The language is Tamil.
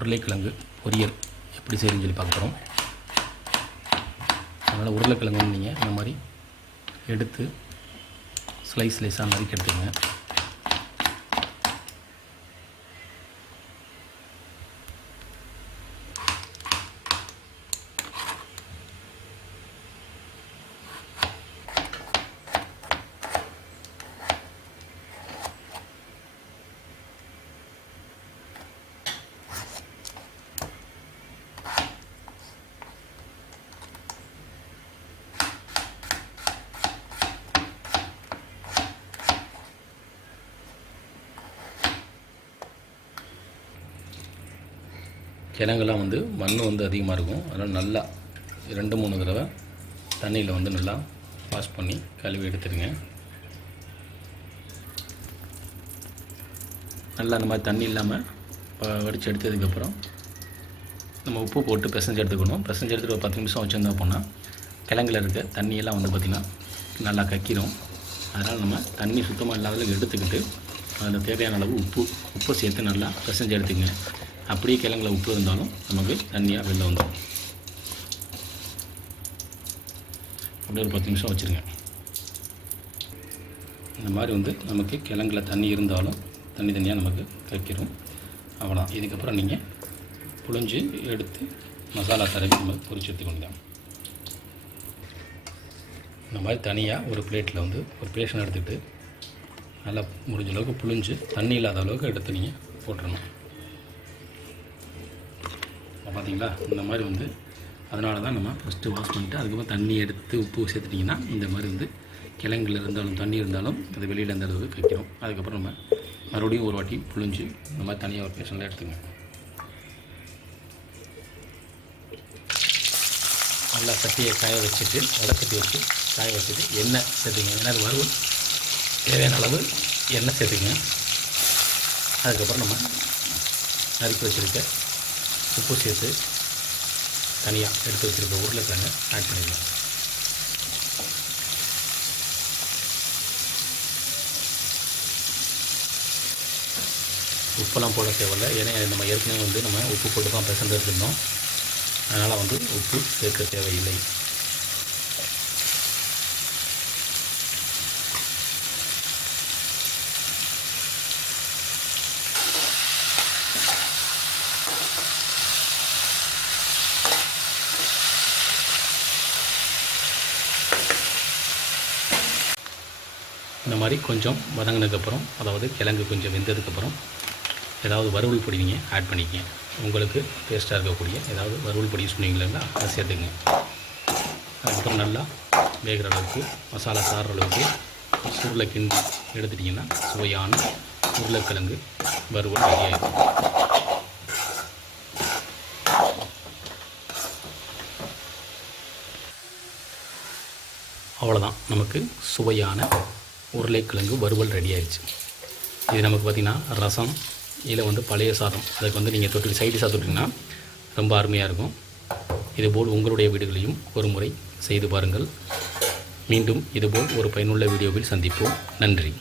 உருளைக்கிழங்கு பொரியல் எப்படி செய்யணும்னு சொல்லி பார்க்க போகிறோம் அதனால் உருளைக்கிழங்கு நீங்கள் இந்த மாதிரி எடுத்து ஸ்லைஸ் ஸ்லைஸாக நறுக்கி எடுத்துக்கோங்க. கிழங்கெல்லாம் வந்து மண் வந்து அதிகமாக இருக்கும். அதனால் நல்லா ரெண்டு மூணு தடவை தண்ணியில் வந்து நல்லா வாஷ் பண்ணி கழுவி எடுத்துடுங்க நல்லா அந்த மாதிரி தண்ணி இல்லாமல் ப- வடித்து எடுத்ததுக்கப்புறம் நம்ம உப்பு போட்டு பிசைஞ்சு எடுத்துக்கணும். பிசைஞ்சு எடுத்துகிட்டு ஒரு பத்து நிமிஷம் வச்சுருந்தா போனால் கிழங்குல இருக்க தண்ணியெல்லாம் வந்து பார்த்திங்கன்னா நல்லா கக்கிடும் அதனால் நம்ம தண்ணி சுத்தமாக இல்லாததில் எடுத்துக்கிட்டு அதில் தேவையான அளவு உப்பு உப்பை சேர்த்து நல்லா பிசைஞ்சு எடுத்துக்கங்க. அப்படியே கிழங்குல உப்பு இருந்தாலும் நமக்கு தண்ணியாக வெளில வந்துடும் அப்படியே ஒரு பத்து நிமிஷம் வச்சுருங்க. இந்த மாதிரி வந்து நமக்கு கிழங்குல தண்ணி இருந்தாலும் தண்ணி தண்ணியாக நமக்கு கக்கிடும் அவ்வளோதான் இதுக்கப்புறம் நீங்கள் புழிஞ்சு எடுத்து மசாலா தடவி நம்ம பொறிச்சு எடுத்துக்கொண்டு இந்த மாதிரி தனியாக ஒரு பிளேட்டில் வந்து ஒரு பேஷன் எடுத்துக்கிட்டு நல்லா முடிஞ்ச அளவுக்கு புழிஞ்சு தண்ணி இல்லாத அளவுக்கு எடுத்து நீங்கள் போட்டுறணும். பார்த்தீங்களா இந்த மாதிரி வந்து அதனால தான் நம்ம ஃபஸ்ட்டு வாஷ் பண்ணிட்டு அதுக்கப்புறம் தண்ணி எடுத்து உப்பு சேர்த்துட்டிங்கன்னா இந்த மாதிரி வந்து கிழங்குல இருந்தாலும் தண்ணி இருந்தாலும் அது வெளியில் இருந்த அளவுக்கு வைக்கிறோம் அதுக்கப்புறம் நம்ம மறுபடியும் ஒரு வாட்டி புழிஞ்சு இந்த மாதிரி தனியாக ஒரு பேஷனில் எடுத்துங்க நல்லா சட்டியை காய வச்சுட்டு வடக்கட்டி வச்சு காய வச்சுட்டு எண்ணெய் சேர்த்துங்க ஏன்னா அது வறுவல். தேவையான அளவு எண்ணெய் சேர்த்துங்க அதுக்கப்புறம் நம்ம நறுக்கி வச்சுருக்க உப்பு சேர்த்து தனியாக எடுத்து வச்சுருக்க உருளைக்கிழங்க ஆட் பண்ணிடலாம் உப்பெல்லாம் போட தேவையில்ல. ஏன்னா நம்ம ஏற்கனவே வந்து நம்ம உப்பு போட்டு தான் பிசைந்து வச்சுருந்தோம் அதனால் வந்து உப்பு சேர்க்க தேவையில்லை. இந்த மாதிரி கொஞ்சம் வதங்கினதுக்கப்புறம் அதாவது கிழங்கு கொஞ்சம் வெந்ததுக்கப்புறம் ஏதாவது வறுவல் பொடி நீங்கள் ஆட் பண்ணிக்கங்க. உங்களுக்கு டேஸ்ட்டாக இருக்கக்கூடிய ஏதாவது வறுவல் பொடி சொன்னீங்களா அதை சேர்த்துங்க அதுக்கப்புறம் நல்லா வேகிற அளவுக்கு மசாலா சாடுற அளவுக்கு சுருளை கிண்டி எடுத்துட்டிங்கன்னா சுவையான உருளைக்கிழங்கு வறுவல் ரெடி ஆகிடும் அவ்வளோதான் நமக்கு சுவையான உருளைக்கிழங்கு வறுவல் ரெடி ஆயிடுச்சு. இது நமக்கு பார்த்திங்கன்னா ரசம் இதில் வந்து பழைய சாதம். அதுக்கு வந்து நீங்கள் தொட்டு சைடு சாப்பிட்டுட்டிங்கன்னா ரொம்ப அருமையாக இருக்கும். இதுபோல் உங்களுடைய வீடுகளையும் ஒரு முறை செய்து பாருங்கள். மீண்டும் இதுபோல் ஒரு பயனுள்ள வீடியோவில் சந்திப்போம். நன்றி.